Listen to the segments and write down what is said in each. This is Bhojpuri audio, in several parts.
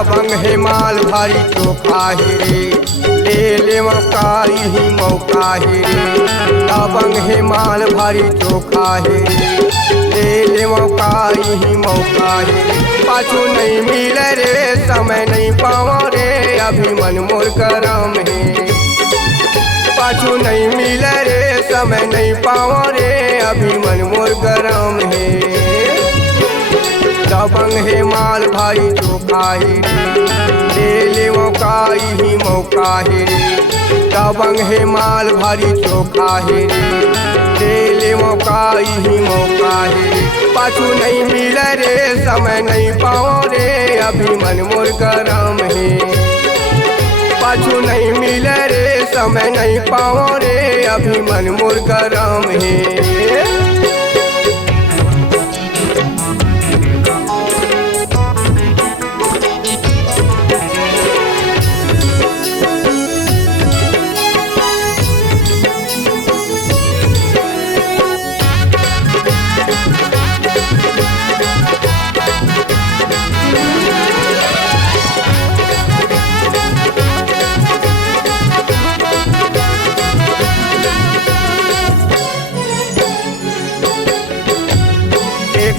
दबंग है माल भारी चोखा है रे, ले ले मौका ही मौका है रे। दबंग है माल भारी चोखा है रे, ले ले मौका ही मौका है रे। पाछू नहीं मिले रे, समय नहीं पावा रे, अभी मन मोर करम है। पाछू नहीं मिले रे, समय नहीं पावा रे, अभी मन मोर गरम है। दबंग है माल भारी चोखा है रे, ले ले मौका ही मौका है रे। दबंग है माल भारी चोखा है रे, ले ले मौका ही मौका है रे। पाछू नहीं मिले रे, समय नहीं पाओ रे, अभी मन मोर गरम है। पाछू नहीं मिले रे, समय नहीं पाओ रे, अभी मन मोर गरम है।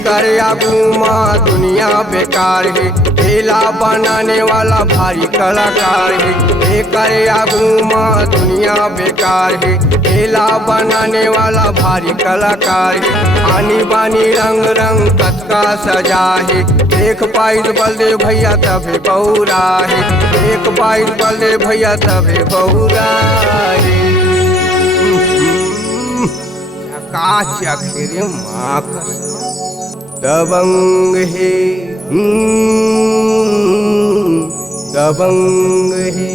कर आगूमा दुनिया बेकार है, ठेला बनाने वाला भारी कलाकार है। कर आगूमा दुनिया बेकार है, ठेला बनाने वाला भारी कलाकार है। आनी बानी रंग रंग कतका सजा है, देख पाई बलदेव भैया तबे बौरा है। देख पाई बलदेव भैया तबे बौरा है। रे माँ दबंग है, दबंग है।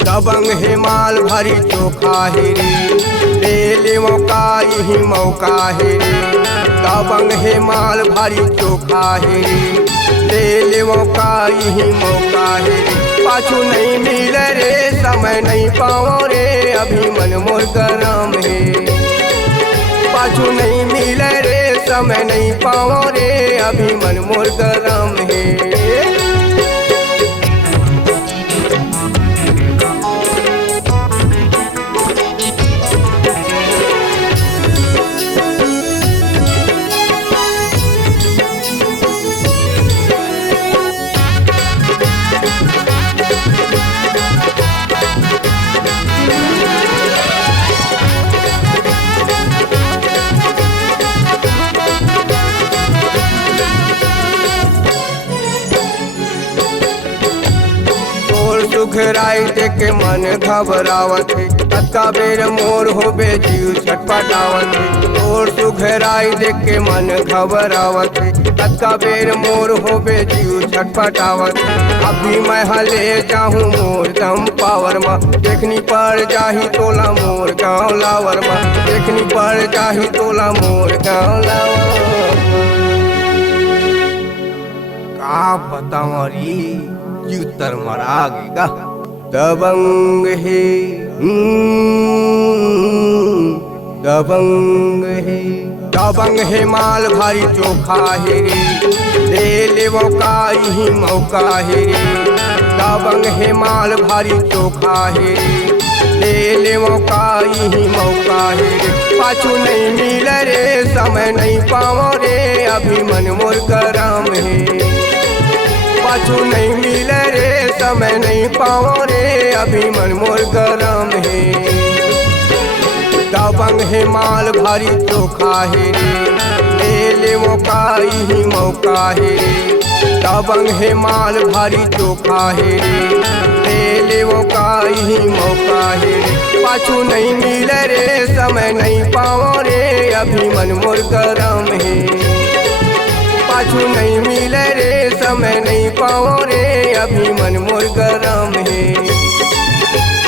दबंग है माल भारी चोखा है रे, ले ले मौका ही मौका है रे। दबंग है माल भारी चोखा है रे, ले ले मौका ही मौका है रे। पाछू नहीं मिले रे, समय नहीं पाओ रे, अभी मन मोर गरम है। पाछू नहीं मिले रे, समय नहीं पाओ रे, अभी मन मोर गरम है। सुखराई देख के मन घबरावत है, तत्का बेर मोर होबे जीव छटपटावत है। तोर सुखराई देख के मन घबरावत है, तत्का बेर मोर होबे जीव छटपटावत है। अभी मैं हले जाहूँ मोर दम पावर मा, देखनी पड़ जाही तोला मोर गाँव लावर मा। देखनी पड़ जाही तोला मोर गाँव लावर। का बताऊं री उतर मरागेगा। दबंग है, दबंग है। दबंग है माल भारी चोखा है रे, ले ले मौका ही मौका है रे। दबंग है माल भारी चोखा है रे, ले ले मौका ही मौका है रे। पाछू नहीं मिले रे, समय नहीं पाओ रे, अभी मन मोर गरम है। पाछू नहीं मिले रे, समय नहीं पाओ रे, अभी मन मोर गरम है। दबंग है माल भारी चोखा है रे, ले ले मौका ही मौका है रे। दबंग है माल भारी चोखा है रे, ले ले मौका ही मौका है रे। पाछू नहीं मिले रे, समय नहीं पाओ रे, अभी मन मोर गरम है। पाछू नहीं मिले रे, समय नहीं पाओ रे, अभी मन मोर गरम है।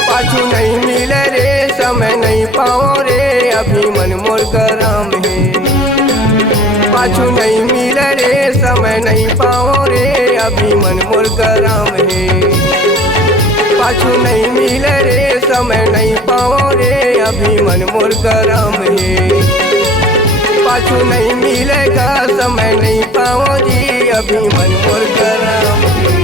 पाछू नहीं मिले रे, समय नहीं पाओ रे, अभी मन मोर गरम है। पाछू नहीं मिले रे, समय नहीं पाओ रे, अभी मन मोर गरम है। पाछू नहीं मिले रे, समय नहीं पाओ रे, अभी मन मोर गरम है। पाछू नहीं मिलेगा, समय नहीं पाओ जी, अभी मन मोर गरम है।